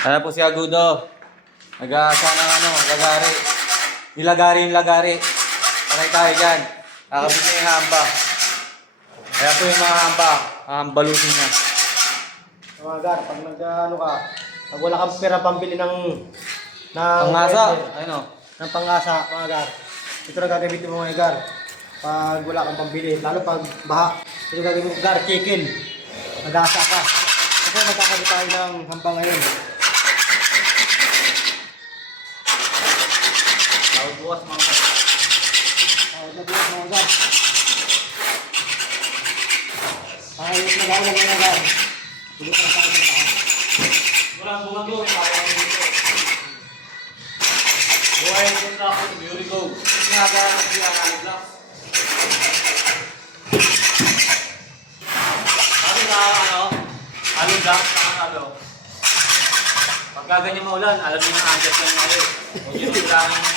Ano po si Agudo? Nag-aasa ng lagari. Nilagari yung lagari. Patay tayo dyan. Kakabit niya yung hamba. Kaya po yung mga hamba. Hambalusin niya. Mga gar, pag pag wala kang pera pambili ng Pangasa. Ayun o. ng pangasa, mga gar. Ito na gagamitin mo mga gar. Pag wala kang pambili, lalo pag baha. Ito gagamitin mo gar, chicken. Nag-asa ka. Kasi magkakabit tayo ng hamba ngayon. Tawag bukas mga gar. Tawag na bukas mga gar. Ayos na gawin mga gar. Tulog na tayo ng tahan. Walang bunga doon. Buhay yung traffic. Beauty go. Nagaganap siya ng blocks. Sabi na halo blocks na halo. Pagka ganyan maulan, alam niyo na andas lang ngayon. Huwag yun lang